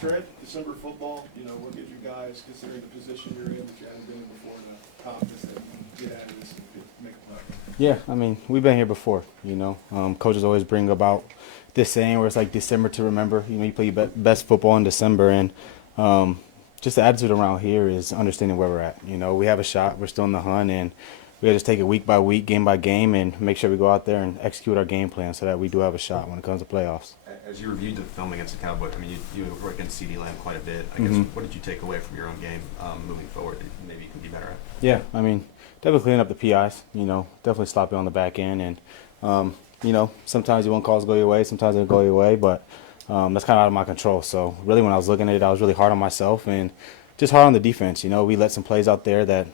Trent, December football, what gives you guys, considering the position you're in, that you haven't been in before, the confidence that you can get out of this and make a play? Yeah, I mean, we've been here before, Coaches always bring about this saying where it's like December to remember. You play your best football in December, and just the attitude around here is understanding where we're at. We have a shot. We're still in the hunt, and we got to just take it week by week, game by game, and make sure we go out there and execute our game plan so that we do have a shot when it comes to playoffs. As you reviewed the film against the Cowboys, I mean, you were against CD Lamb quite a bit. I guess what did you take away from your own game moving forward that maybe you can be better at? Yeah, I mean, definitely cleaning up the PIs, definitely sloppy on the back end. And, sometimes you want calls go your way, sometimes they go your way, but that's kind of out of my control. So really when I was looking at it, I was really hard on myself and just hard on the defense. We let some plays out there that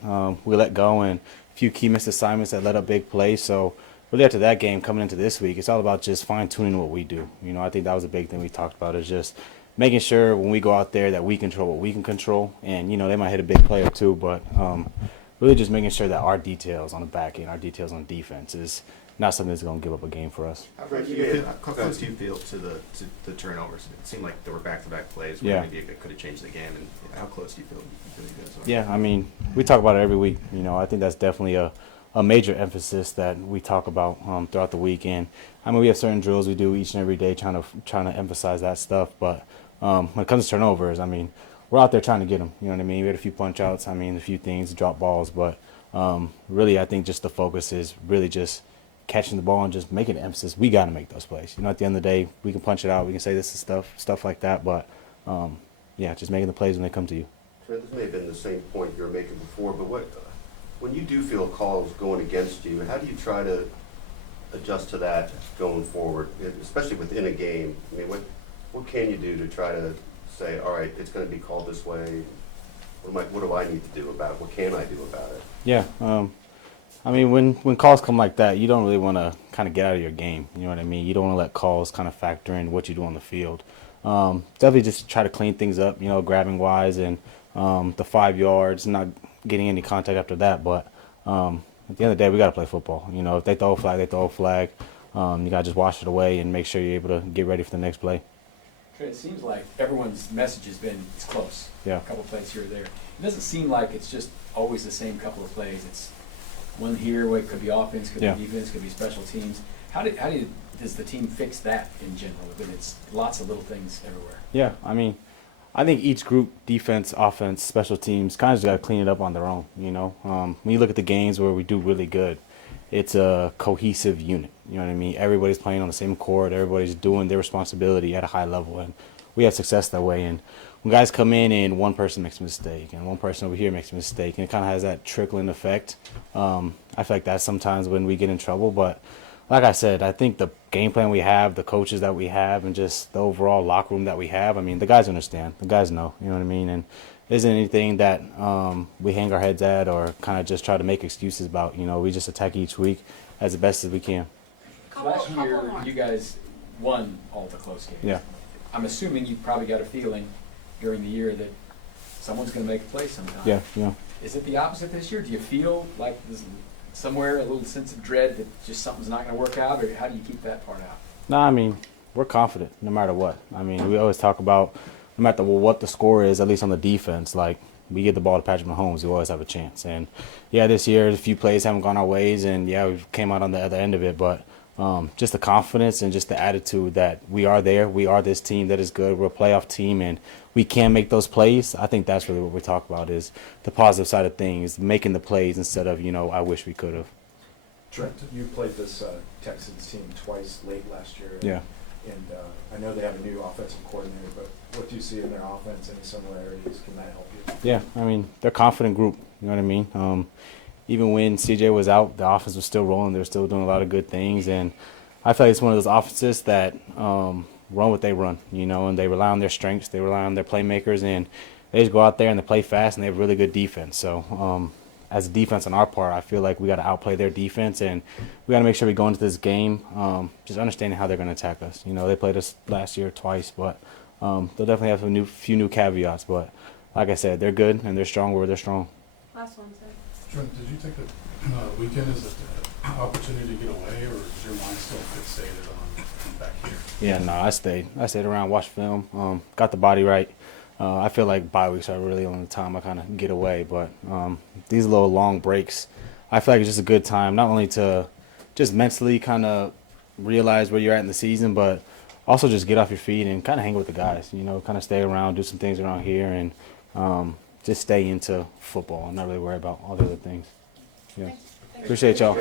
we let go, and a few key missed assignments that led up big plays. So really after that game coming into this week, it's all about just fine-tuning what we do. I think that was a big thing we talked about, is just making sure when we go out there that we control what we can control. And, they might hit a big play or two, but really just making sure that our details on the back end, our details on defense is not something that's going to give up a game for us. How close do you feel to the turnovers? It seemed like there were back-to-back plays where maybe it could have changed the game. And how close do you feel you guys are? Yeah, I mean, we talk about it every week. I think that's definitely a major emphasis that we talk about throughout the weekend. I mean, we have certain drills we do each and every day trying to emphasize that stuff. But when it comes to turnovers, I mean, we're out there trying to get them. You know what I mean? We had a few punch-outs. I mean, a few things, drop balls. But really, I think just the focus is really just catching the ball and just making an emphasis. We got to make those plays. At the end of the day, we can punch it out. We can say this is stuff like that. But, just making the plays when they come to you. Trent, this may have been the same point you were making before, but when you do feel calls going against you, how do you try to adjust to that going forward, especially within a game? I mean, what can you do to try to say, all right, it's going to be called this way? What do I need to do about it? What can I do about it? Yeah, I mean, when calls come like that, you don't really want to kind of get out of your game. You know what I mean? You don't want to let calls kind of factor in what you do on the field. Definitely just try to clean things up, grabbing wise and the 5 yards, not getting any contact after that. But at the end of the day, we got to play football. If they throw a flag, they throw a flag. You got to just wash it away and make sure you're able to get ready for the next play. It seems like everyone's message has been it's close. Yeah. A couple of plays here or there. It doesn't seem like it's just always the same couple of plays. It's one here, it could be offense, could be defense, could be special teams. How does the team fix that in general? When it's lots of little things everywhere. Yeah, I mean, I think each group, defense, offense, special teams, kind of just got to clean it up on their own. When you look at the games where we do really good, it's a cohesive unit. You know what I mean? Everybody's playing on the same court. Everybody's doing their responsibility at a high level, and we have success that way. And when guys come in and one person makes a mistake and one person over here makes a mistake, and it kind of has that trickling effect, I feel like that's sometimes when we get in trouble. But like I said, I think the game plan we have, the coaches that we have, and just the overall locker room that we have, I mean, the guys understand. The guys know, you know what I mean? And isn't anything that we hang our heads at or kind of just try to make excuses about. We just attack each week as the best as we can. Last year, you guys won all the close games. Yeah. I'm assuming you probably got a feeling during the year that someone's going to make a play sometime. Yeah. Is it the opposite this year? Do you feel like there's somewhere a little sense of dread that just something's not going to work out, or how do you keep that part out? No, I mean, we're confident no matter what. I mean, we always talk about no matter what the score is, at least on the defense, like we get the ball to Patrick Mahomes, we always have a chance. And, this year a few plays haven't gone our ways, and, we came out on the other end of it. But just the confidence and just the attitude that we are there. We are this team that is good. We're a playoff team, and we can make those plays. I think that's really what we talk about is the positive side of things, making the plays instead of, I wish we could have. Trent, you played this Texans team twice late last year. Yeah. And I know they have a new offensive coordinator, but what do you see in their offense? Any similarities? Can that help you? Yeah, I mean, they're a confident group. You know what I mean? Even when CJ was out, the offense was still rolling. They were still doing a lot of good things. And I feel like it's one of those offenses that run what they run, and they rely on their strengths. They rely on their playmakers. And they just go out there and they play fast, and they have really good defense. So as a defense on our part, I feel like we got to outplay their defense. And we got to make sure we go into this game just understanding how they're going to attack us. They played us last year twice, but they'll definitely have a few new caveats. But like I said, they're good, and they're strong where they're strong. Last one, sir. Trent, did you take the weekend as an opportunity to get away, or is your mind still fixated on back here? Yeah, no, I stayed. I stayed around, watched film, got the body right. I feel like bye weeks are really the only time I kind of get away, but these little long breaks, I feel like it's just a good time, not only to just mentally kind of realize where you're at in the season, but also just get off your feet and kind of hang with the guys, you know, kind of stay around, do some things around here, and just stay into football and not really worry about all the other things. Yeah. Appreciate y'all.